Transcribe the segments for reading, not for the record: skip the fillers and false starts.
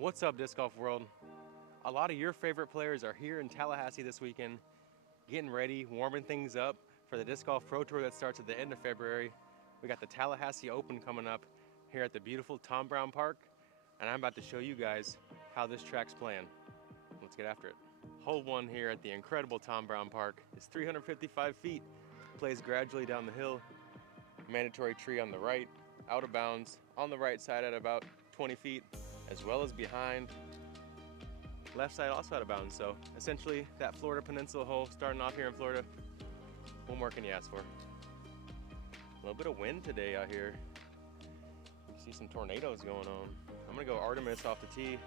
What's up, disc golf world? A lot of your favorite players are here in Tallahassee this weekend, getting ready, warming things up for the Disc Golf Pro Tour that starts at the end of February. We got the Tallahassee Open coming up here at the beautiful Tom Brown Park, and I'm about to show you guys how this track's playing. Let's get after it. Hole 1 here at the incredible Tom Brown Park is 355 feet, plays gradually down the hill, mandatory tree on the right, out of bounds, on the right side at about 20 feet, as well as behind. Left side also out of bounds, so essentially that Florida Peninsula hole starting off here in Florida. What more can you ask for? A little bit of wind today out here. You can see some tornadoes going on. I'm gonna go Artemis off the tee.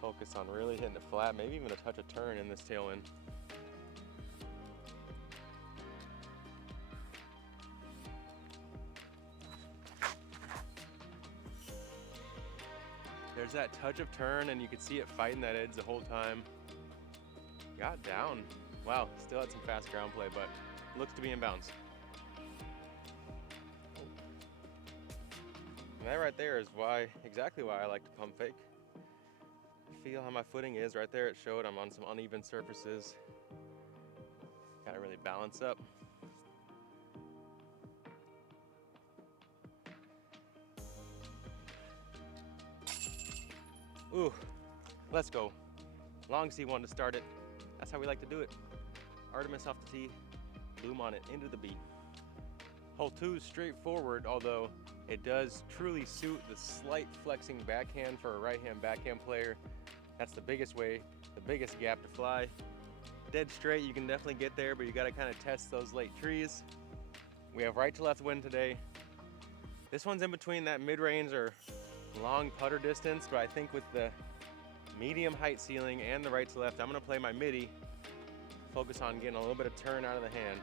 Focus on really hitting it flat, maybe even a touch of turn in this tailwind. There's that touch of turn, and you can see it fighting that edge the whole time. Got down. Wow, still had some fast ground play, but looks to be in bounds. And that right there is exactly why I like to pump fake. Feel how my footing is right there. It showed I'm on some uneven surfaces. Gotta really balance up. Ooh, let's go. Long C1 to start it. That's how we like to do it. Artemis off the tee, bloom on it into the B. Hole 2 is straightforward, although it does truly suit the slight flexing backhand for a right-hand backhand player. That's the biggest way, the biggest gap to fly. Dead straight, you can definitely get there, but you gotta kind of test those late trees. We have right to left wind today. This one's in between that mid-range or long putter distance, but I think with the medium height ceiling and the right to left, I'm gonna play my midi, focus on getting a little bit of turn out of the hand.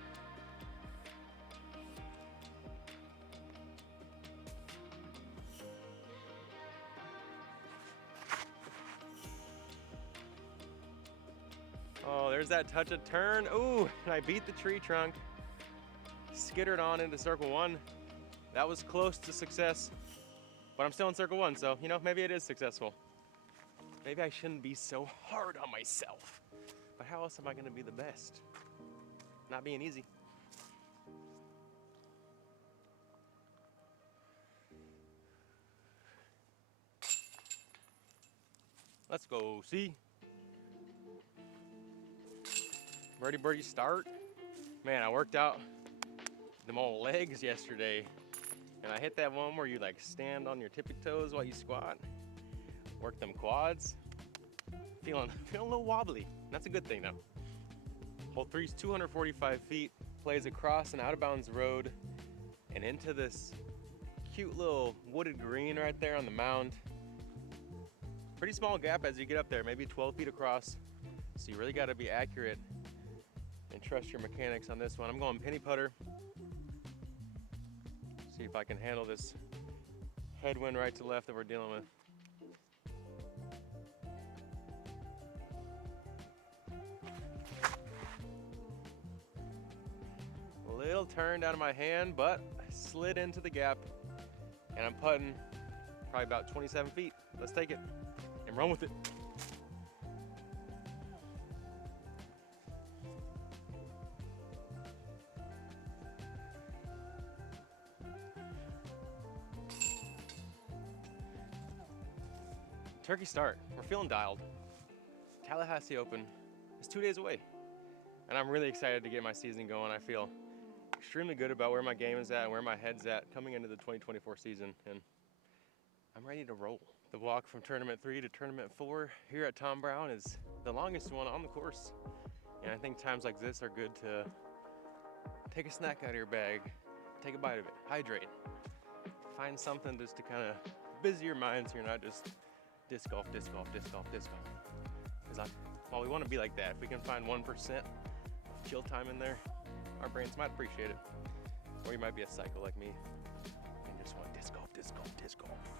Oh, there's that touch of turn. Ooh, and I beat the tree trunk. Skittered on into circle 1. That was close to success, but I'm still in circle 1, so, you know, maybe it is successful. Maybe I shouldn't be so hard on myself. But how else am I gonna be the best? Not being easy. Let's go, see? Birdie start. Man, I worked out them old legs yesterday, and I hit that one where you like stand on your tippy toes while you squat. Work them quads. Feeling a little wobbly. That's a good thing though. Hole 3 is 245 feet, plays across an out of bounds road and into this cute little wooded green right there on the mound. Pretty small gap as you get up there, maybe 12 feet across. So you really gotta be accurate and trust your mechanics on this one. I'm going penny putter. See if I can handle this headwind right to left that we're dealing with. A little turned out of my hand, but I slid into the gap, and I'm putting probably about 27 feet. Let's take it and run with it. Turkey start. We're feeling dialed. Tallahassee Open is 2 days away, and I'm really excited to get my season going. I feel extremely good about where my game is at and where my head's at coming into the 2024 season, and I'm ready to roll. The walk from tournament 3 to tournament 4 here at Tom Brown is the longest one on the course, and I think times like this are good to take a snack out of your bag, take a bite of it, hydrate, find something just to kind of busy your mind so you're not just disc golf. Because while we want to be like that, if we can find 1% of chill time in there, our brains might appreciate it. Or you might be a psycho like me and just want disc golf.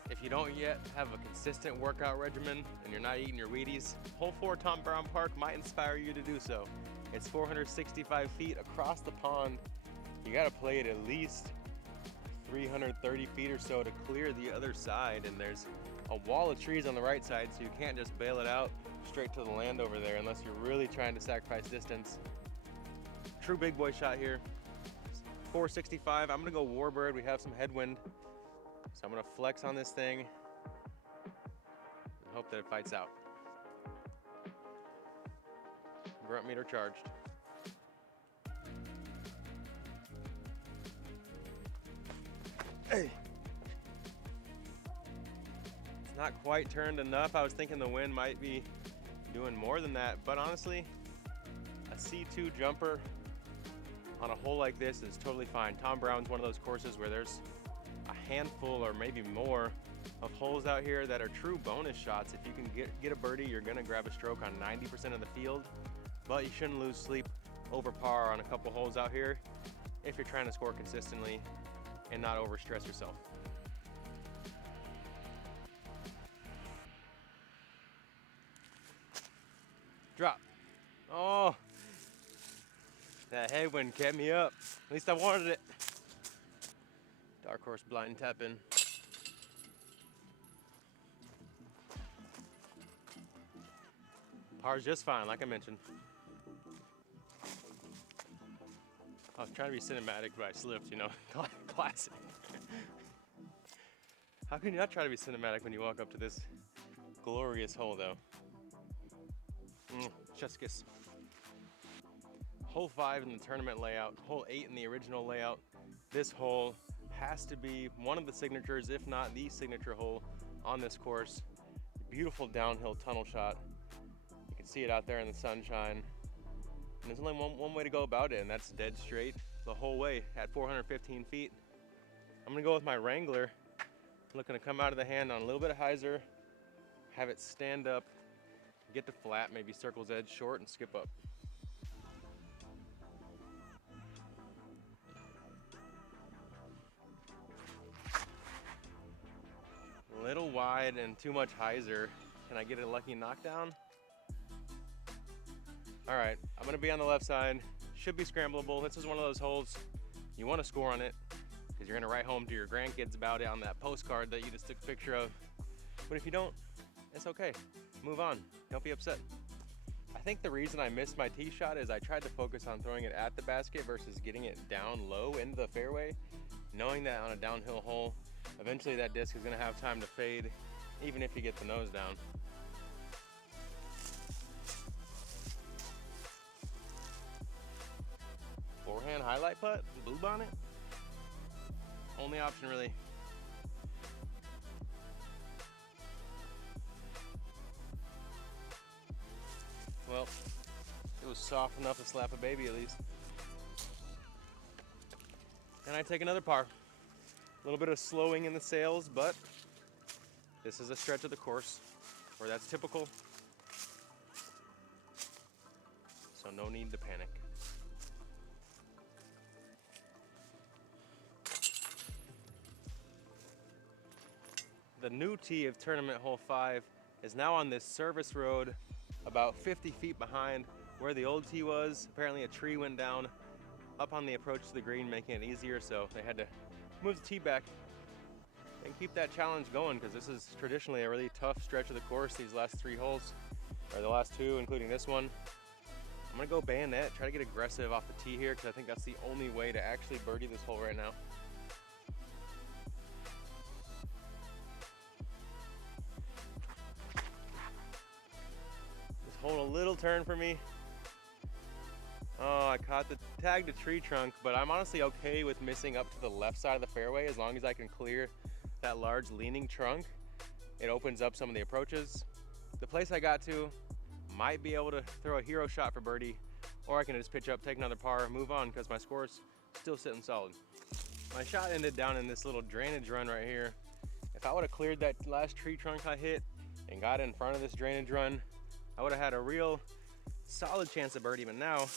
If you don't yet have a consistent workout regimen and you're not eating your Wheaties, Hole 4 Tom Brown Park might inspire you to do so. It's 465 feet across the pond. You gotta play it at least 330 feet or so to clear the other side, and there's a wall of trees on the right side, so you can't just bail it out straight to the land over there unless you're really trying to sacrifice distance. True big boy shot here. 465. I'm gonna go warbird. We have some headwind, so I'm gonna flex on this thing and hope that it fights out. Grunt meter charged. Hey. It's not quite turned enough. I was thinking the wind might be doing more than that, but honestly, a C2 jumper on a hole like this is totally fine. Tom Brown's one of those courses where there's a handful or maybe more of holes out here that are true bonus shots. If you can get a birdie, you're gonna grab a stroke on 90% of the field, but you shouldn't lose sleep over par on a couple holes out here if you're trying to score consistently and not overstress yourself. Drop. Oh, that headwind kept me up. At least I wanted it. Dark horse blind tap in. Par's just fine, like I mentioned. I was trying to be cinematic, but I slipped, you know. Classic. How can you not try to be cinematic when you walk up to this glorious hole, though? Chef's kiss. Hole 5 in the tournament layout, hole 8 in the original layout. This hole has to be one of the signatures, if not the signature hole on this course. Beautiful downhill tunnel shot. You can see it out there in the sunshine. And there's only one way to go about it, and that's dead straight the whole way at 415 feet. I'm gonna go with my Wrangler. Looking to come out of the hand on a little bit of hyzer, have it stand up, get to flat, maybe circle's edge short, and skip up. A little wide and too much hyzer. Can I get a lucky knockdown? All right, I'm gonna be on the left side. Should be scrambleable. This is one of those holes you wanna score on it because you're gonna write home to your grandkids about it on that postcard that you just took a picture of. But if you don't, it's okay. Move on, don't be upset. I think the reason I missed my tee shot is I tried to focus on throwing it at the basket versus getting it down low into the fairway, knowing that on a downhill hole, eventually that disc is gonna have time to fade, even if you get the nose down. Forehand highlight putt, blue bonnet. Only option really. Well, it was soft enough to slap a baby at least. And I take another par. A little bit of slowing in the sails, but this is a stretch of the course where that's typical. So no need to panic. The new tee of tournament hole 5 is now on this service road about 50 feet behind where the old tee was. Apparently a tree went down up on the approach to the green, making it easier, so they had to move the tee back and keep that challenge going because this is traditionally a really tough stretch of the course, these last 3 holes, or the last 2, including this one. I'm gonna go bayonet, try to get aggressive off the tee here because I think that's the only way to actually birdie this hole right now. Hold a little turn for me. Oh, I caught the tagged a tree trunk, but I'm honestly okay with missing up to the left side of the fairway as long as I can clear that large leaning trunk. It opens up some of the approaches. The place I got to might be able to throw a hero shot for birdie, or I can just pitch up, take another par, move on because my score's still sitting solid. My shot ended down in this little drainage run right here. If I would have cleared that last tree trunk I hit and got in front of this drainage run, I would have had a real solid chance of birdie, but now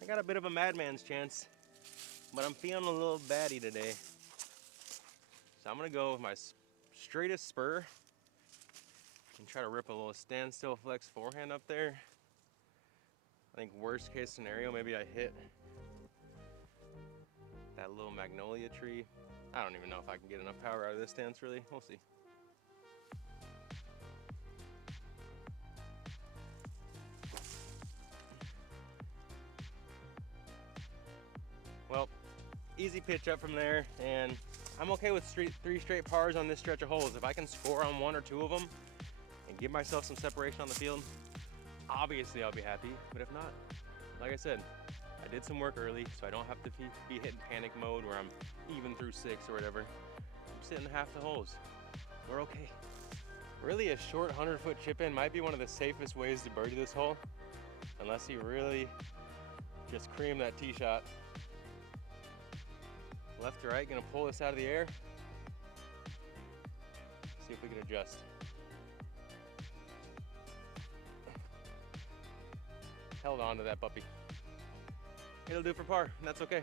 I got a bit of a madman's chance, but I'm feeling a little batty today. So I'm gonna go with my straightest spur and try to rip a little standstill flex forehand up there. I think worst case scenario, maybe I hit that little magnolia tree. I don't even know if I can get enough power out of this stance really, we'll see. easy pitch up from there, and I'm okay with 3 straight pars on this stretch of holes. If I can score on 1 or 2 of them and give myself some separation on the field, obviously I'll be happy. But if not, like I said, I did some work early, so I don't have to be hitting panic mode where I'm even through 6 or whatever. I'm sitting half the holes. We're okay. Really, a short 100-foot chip in might be one of the safest ways to birdie this hole, unless you really just cream that tee shot. Left to right, gonna pull this out of the air. See if we can adjust. Held on to that puppy. It'll do for par, and that's okay.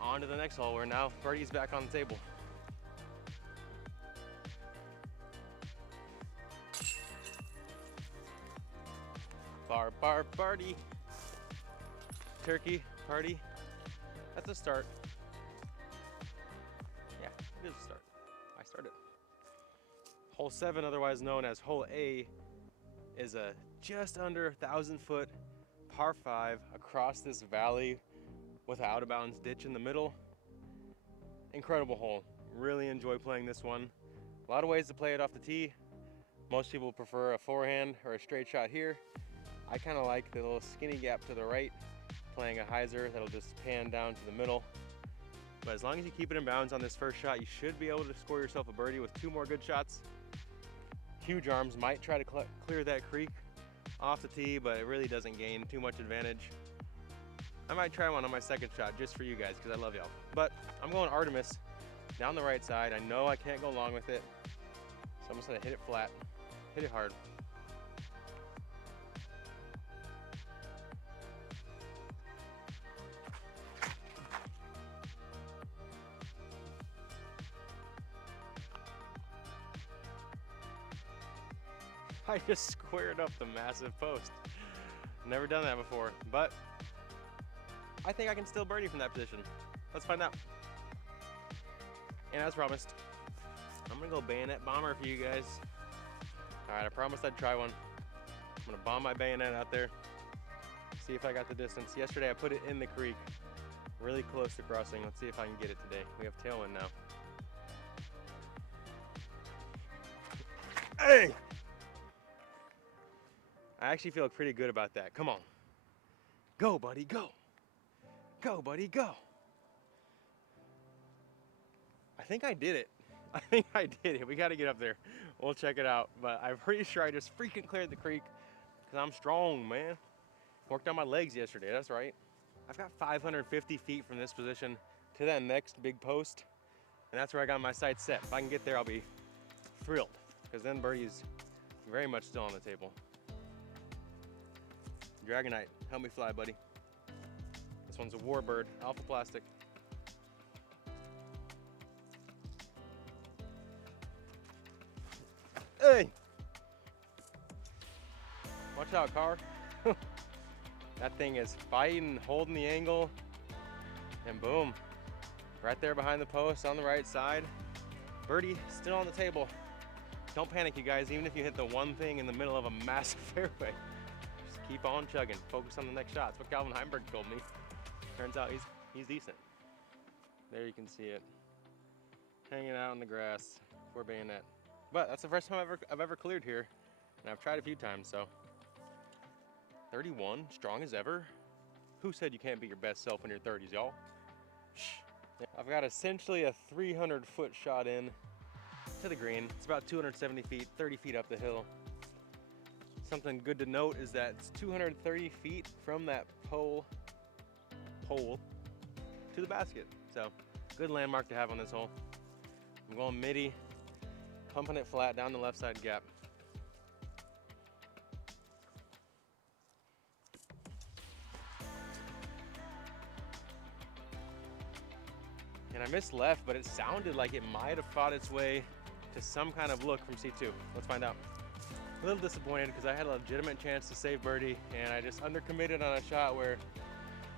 On to the next hole, where now birdie's back on the table. Bar, birdie. Turkey, party. That's a start. Yeah, it is a start. I started. Hole 7, otherwise known as Hole A, is a just under 1,000-foot par 5 across this valley with an out-of-bounds ditch in the middle. Incredible hole. Really enjoy playing this one. A lot of ways to play it off the tee. Most people prefer a forehand or a straight shot here. I kind of like the little skinny gap to the right, playing a hyzer that'll just pan down to the middle. But as long as you keep it in bounds on this first shot, you should be able to score yourself a birdie with 2 more good shots. Huge arms might try to clear that creek off the tee, but it really doesn't gain too much advantage. I might try one on my second shot just for you guys, because I love y'all. But I'm going Artemis down the right side. I know I can't go long with it, so I'm just gonna hit it flat, hit it hard. I just squared up the massive post. Never done that before, but I think I can still birdie from that position. Let's find out. And as promised, I'm gonna go bayonet bomber for you guys. All right, I promised I'd try one. I'm gonna bomb my bayonet out there, see if I got the distance. Yesterday I put it in the creek, really close to crossing. Let's see if I can get it today. We have tailwind now. Hey! I actually feel pretty good about that. Come on. Go, buddy, go. Go, buddy, go. I think I did it. I think I did it. We got to get up there. We'll check it out. But I'm pretty sure I just freaking cleared the creek because I'm strong, man. Worked on my legs yesterday, that's right. I've got 550 feet from this position to that next big post, and that's where I got my sights set. If I can get there, I'll be thrilled, because then birdie's very much still on the table. Dragonite, help me fly, buddy. This one's a Warbird, Alpha Plastic. Hey! Watch out, car. That thing is fighting, holding the angle, and boom. Right there behind the post on the right side. Birdie still on the table. Don't panic, you guys, even if you hit the one thing in the middle of a massive fairway. Keep on chugging. Focus on the next shot. That's what Calvin Heimberg told me. Turns out he's decent. There you can see it. Hanging out in the grass for bayonet. But that's the first time I've ever cleared here. And I've tried a few times, so. 31, strong as ever. Who said you can't be your best self in your 30s, y'all? Shh. I've got essentially a 300-foot shot in to the green. It's about 270 feet, 30 feet up the hill. Something good to note is that it's 230 feet from that pole to the basket. So, good landmark to have on this hole. I'm going midi, pumping it flat down the left side gap. And I missed left, but it sounded like it might have fought its way to some kind of look from C2. Let's find out. A little disappointed because I had a legitimate chance to save birdie, and I just undercommitted on a shot where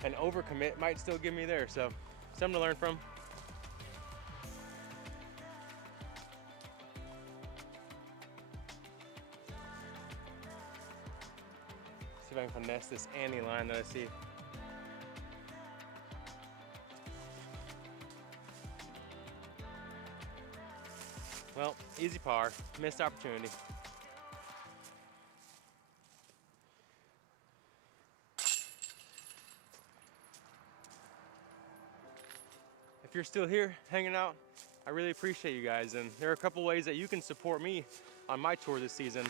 an overcommit might still get me there. So, something to learn from. See if I can finesse this Annie line that I see. Easy par, missed opportunity. If you're still here hanging out, I really appreciate you guys, and there are a couple ways that you can support me on my tour this season.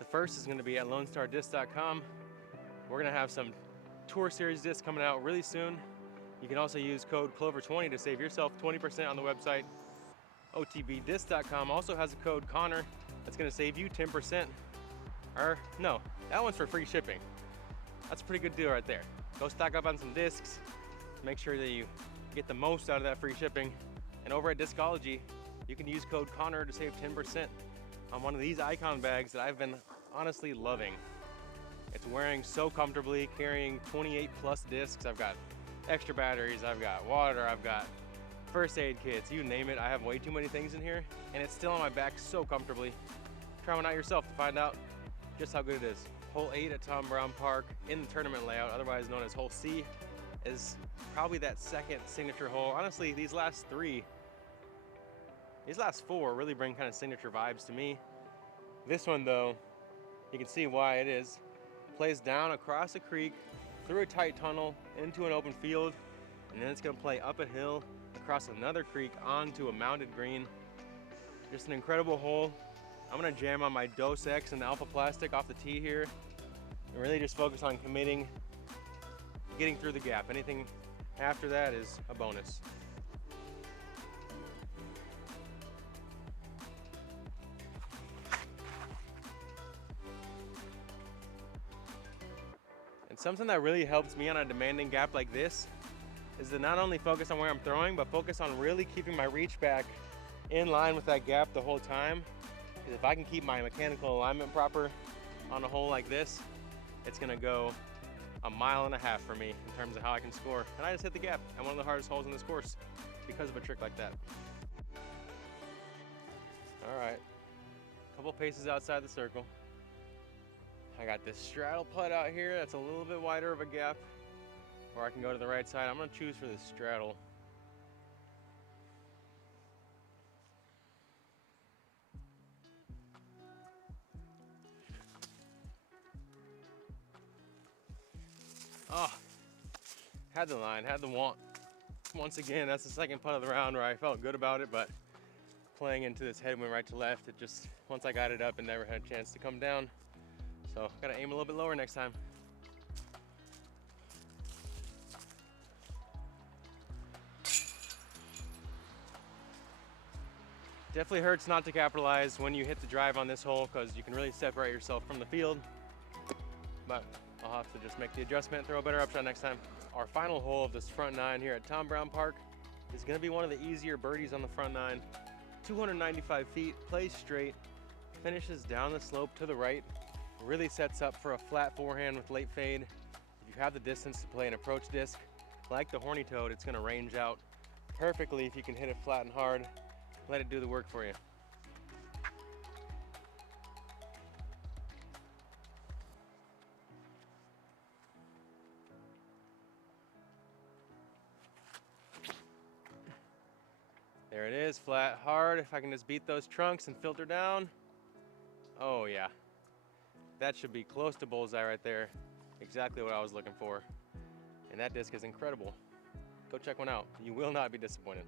The first is going to be at LoneStarDiscs.com. We're going to have some Tour Series discs coming out really soon. You can also use code CLOVER20 to save yourself 20% on the website. OTBDiscs.com also has a code Connor that's going to save you 10%. Or no, that one's for free shipping. That's a pretty good deal right there. Go stock up on some discs. Make sure that you get the most out of that free shipping. And over at Discology, you can use code Connor to save 10% on one of these Icon bags that I've been honestly loving. It's wearing so comfortably, carrying 28 plus discs. I've got extra batteries, I've got water, I've got first aid kits, you name it. I have way too many things in here, and it's still on my back so comfortably. Try one out yourself to find out just how good it is. Hole 8 at Tom Brown Park in the tournament layout, otherwise known as Hole C, is probably that second signature hole. Honestly, these last four really bring kind of signature vibes to me. This one though, you can see why it is. Plays down across a creek, through a tight tunnel, into an open field, and then it's gonna play up a hill, across another creek, onto a mounted green. Just an incredible hole. I'm gonna jam on my Dos X and the Alpha Plastic off the tee here, and really just focus on committing, getting through the gap. Anything after that is a bonus. And something that really helps me on a demanding gap like this is to not only focus on where I'm throwing, but focus on really keeping my reach back in line with that gap the whole time. Because if I can keep my mechanical alignment proper on a hole like this, it's gonna go a mile and a half for me in terms of how I can score. And I just hit the gap at one of the hardest holes in this course because of a trick like that. All right, couple paces outside the circle. I got this straddle putt out here that's a little bit wider of a gap where I can go to the right side. I'm gonna choose for this straddle. Oh, had the line, had the want. Once again, that's the second putt of the round where I felt good about it, but playing into this headwind right to left, it just, once I got it up, it never had a chance to come down. So gotta aim a little bit lower next time. Definitely hurts not to capitalize when you hit the drive on this hole because you can really separate yourself from the field. But I'll have to just make the adjustment and throw a better upshot next time. Our final hole of this front nine here at Tom Brown Park is gonna be one of the easier birdies on the front nine. 295 feet, plays straight, finishes down the slope to the right, really sets up for a flat forehand with late fade. If you have the distance to play an approach disc, like the Horny Toad, it's gonna range out perfectly if you can hit it flat and hard. Let it do the work for you. There it is, flat, hard. If I can just beat those trunks and filter down. Oh yeah. That should be close to bullseye right there. Exactly what I was looking for. And that disc is incredible. Go check one out. You will not be disappointed.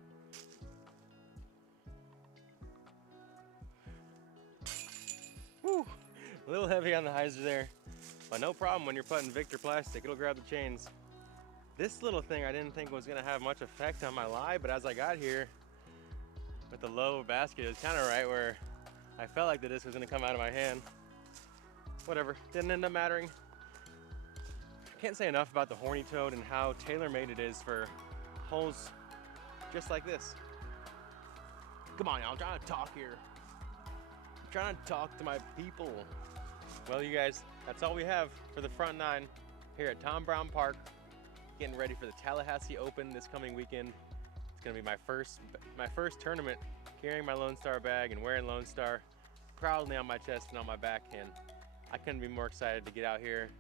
Whew. A little heavy on the hyzer there, but no problem when you're putting Victor plastic. It'll grab the chains. This little thing I didn't think was gonna have much effect on my lie, but as I got here with the low basket, it was kind of right where I felt like the disc was gonna come out of my hand. Whatever, didn't end up mattering. Can't say enough about the Horny Toad and how tailor-made it is for holes just like this. Come on, y'all, I'm trying to talk here. I'm trying to talk to my people. Well, you guys, that's all we have for the front nine here at Tom Brown Park. Getting ready for the Tallahassee Open this coming weekend. It's gonna be my first tournament carrying my Lone Star bag and wearing Lone Star proudly on my chest and on my back, and I couldn't be more excited to get out here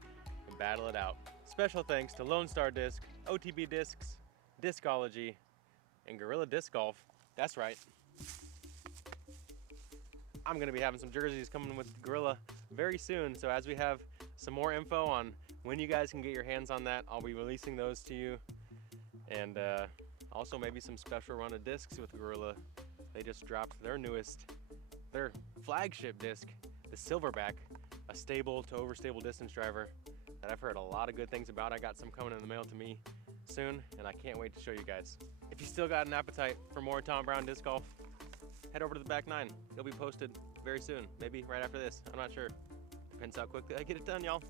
and battle it out. Special thanks to Lone Star Disc, OTB Discs, Discology, and Gorilla Disc Golf. That's right. I'm gonna be having some jerseys coming with Gorilla very soon. So as we have some more info on when you guys can get your hands on that, I'll be releasing those to you. And also maybe some special run of discs with Gorilla. They just dropped their flagship disc, the Silverback, a stable to overstable distance driver that I've heard a lot of good things about. I got some coming in the mail to me soon, and I can't wait to show you guys. If you still got an appetite for more Tom Brown disc golf, head over to the back nine. It'll be posted very soon, maybe right after this. I'm not sure. Depends how quickly I get it done, y'all.